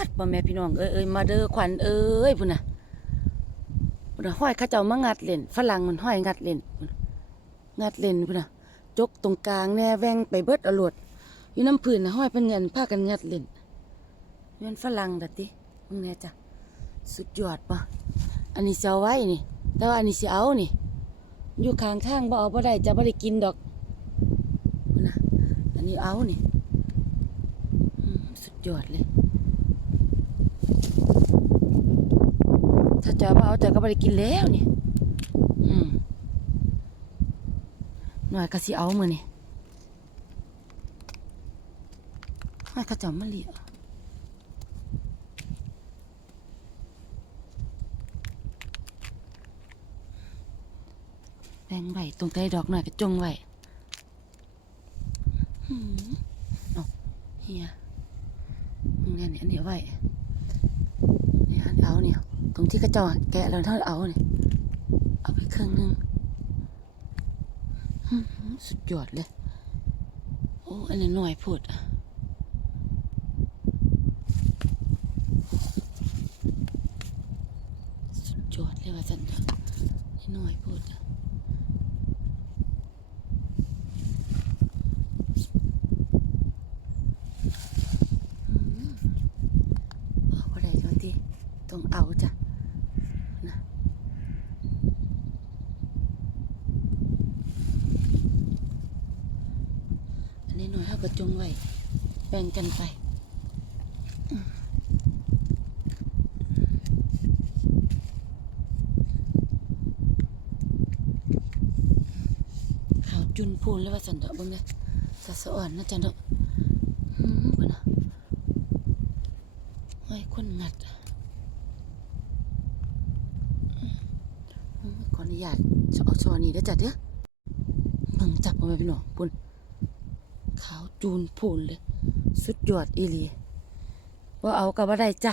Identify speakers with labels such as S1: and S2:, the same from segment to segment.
S1: าดบ่แม่พี่น้องเอ้ยเอ้ยมาเด้อขวัญเอ้ยพุ่นน่ะพุ่นน่ะห้อยเขาเจ้ามางัดเล่นฝรั่งมันห้อยงัดเล่นงัดเล่นพุ่นน่ะจกตรงกลางแน่แว่งไปเบิดอาโลดอยู่น้ำพื้นน่ะห้อยเป็นเงินพากันงัดเล่นแม่นฝรั่งดะติมึงแน่จ้ะสุดยอดปะอันนี้สิเอาไว้นี่ แต่ว่าอันนี้สิเอานี่ อยู่ข้างข้างบ่เอาบ่ได้จะบ่ได้กินดอกพุ่นน่ะอันนี้เอานี่สุดยอดเลย ถ้า จอเอาจอยก็บ่ได้กินแล้วนี่หน่อยก็สิเอามือนี่หน่อยก็จะเอามาเลี้ยงแบงไว้ตรงใต้ดอกหน่อยก็จงไว้หืมเอาเฮียนี่นนี่อันนี้เอาไว้เนี่ยเอาเนี่ย ตรงที่กระจอกแกะเราเท่าเอาเนี่ยเอาไปครึ่งหนึงสุดยอดเลย โอ้อันนี้หน่อยพูดสุดยอดเลยว่าจันนี่หน่อยพูดอะเอาไปได้จังที่ต้องเอาจ้ะนะาก็จงไว้แบ่งกันไปอืมขาวจุนพูนเลยว่าสันดาะเบิ่งนะกระสะอ่อนนะจันเดาะอืมเบิ่งนะไว้คนงัดขออนุญาตเอาชอนี่ได้จัดเด้อเบิ่งจับเอาไว้พี่น้องปุ่น ขาวจูนพูนเลย สุดยอดอีลีว่าเอากับว่าได้จ้ะ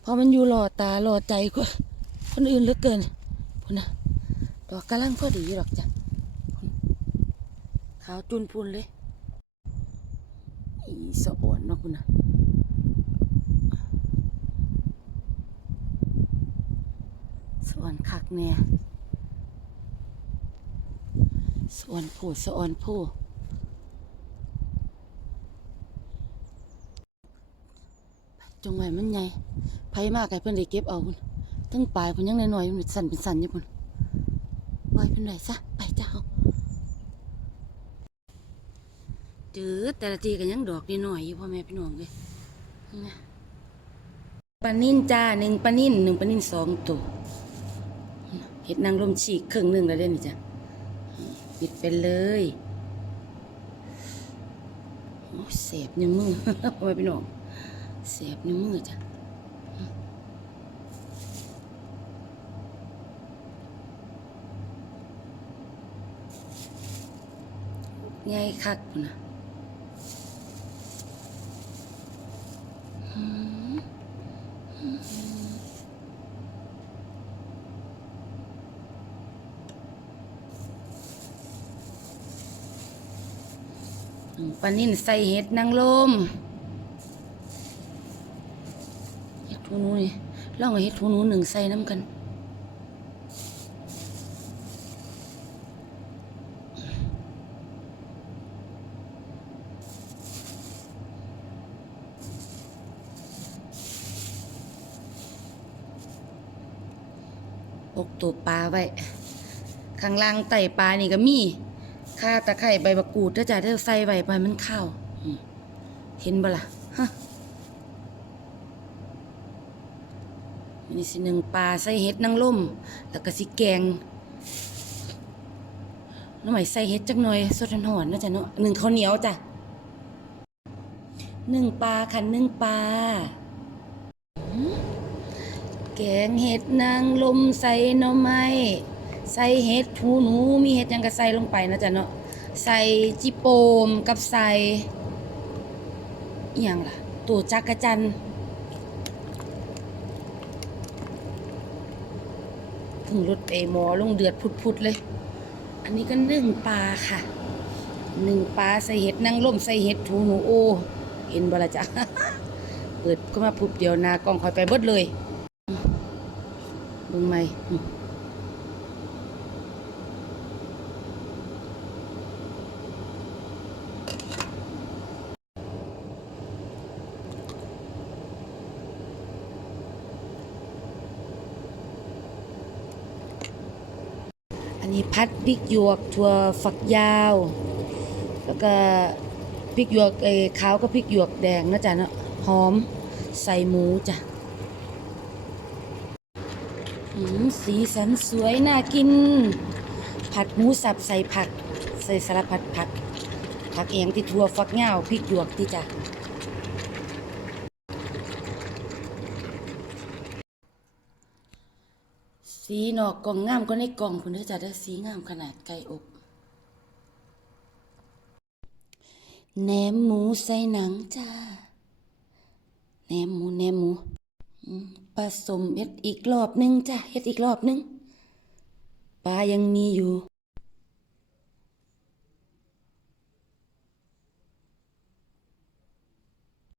S1: เพราะมันอยู่รอตารอใจกว่าคนอื่นเหลือเกินพุ่นนะดอกกำลังพอดีดอกจ้ะขาวจูนพูนเลยอีสะอ่อนเนาะพุ่นะสะอ่อนคักแน่สวนผู้สวนผู้ จงไว้มันใหญ่ไผมากไอ้เพิ่นได้เก็บเอาพุ่นทั้งปลายเพิ่นยังน้อยๆมันสั่นเป็นสั่นอยู่พุ่นไว้เพิ่นได้ซะไปเจ้าจืดแต่ละทีก็ยังดอกน้อยๆอยู่พ่อแม่พี่น้องเลยนะปลานิ่นจ้าหนึ่งปลานิ่นหนึ่งปลานิ่นสองตัวเห็ดนางรมฉีกครึ่งหนึ่งแล้วเด้นี่จ้ะปิดไปเลยโอ้เสียบนิ้วมือพ่อแม่พี่น้อง เสียบนิ้วมือจ้ะง่ายคักพุ่นนะปลานิ่นใส่เห็ดนางลม ห็ดทูนูนี่ลองเอาเห็ดทูนูหนึ่งใส่น้ำกันอกตัวปลาไว้ ข้างล่างไต่ปลานี่ก็มีข่าตะไคร้ใบมะกรูดถ้าจะได้ใส่ไว้ไปมันเข้าวเห็นบ่ล่ะฮะ นี่สิหนึ่งปลาใส่เห็ดนางล่มแล้วก็สิแกงน้ำใหม่ใส่เห็ดจักหน่อยสดหอนๆนะจ๊ะเนาะหนึ่งข้าวเหนียวจ้ะหนึ่งปลาค่ะหนึ่งปลาแกงเห็ดนางลมใส่หน่อไม้ใส่เห็ดหูหนูมีเห็ดยังก็ใส่ลงไปนะจ๊ะเนาะใส่จิโปมกับใส่อย่างล่ะตัวจักรจันทร์ถึง รถเอหมอลงเดือดพุดๆเลย อันนี้ก็นึ่งปลาค่ะหนึ่งปลาใส่เห็ดนางลมใส่เห็ดถูหนูโอเห็นบ่ละจ้ะเปิดก็มาพุบเดียวหนากล้องคอยไปเบิดเลยมเบิ่งไหม อันนี้พัดพริกหยวกถั่วฝักยาว แล้วก็พริกหยวกเอขาวก็พริกหยวกแดงนะจ๊ะเนาะหอมใส่หมูจ้ะสีสันสวยน่ากิน ผัดหมูสับใส่ผัก ใส่สารพัดผัก ผักเองที่ถั่วฝักยาวพริกหยวกที่จ้ะ สีนอกกล่องงามก็ในกล่องคุณเด้อจ้ะได้สีงามขนาดไก่อบแหนมหมูใส่หนังจ้าแหนมหมูแหนมหมูผสมเฮ็ดอีกรอบหนึงจ้ะเฮ็ดอีกรอบหนึงปลายังมีอยู่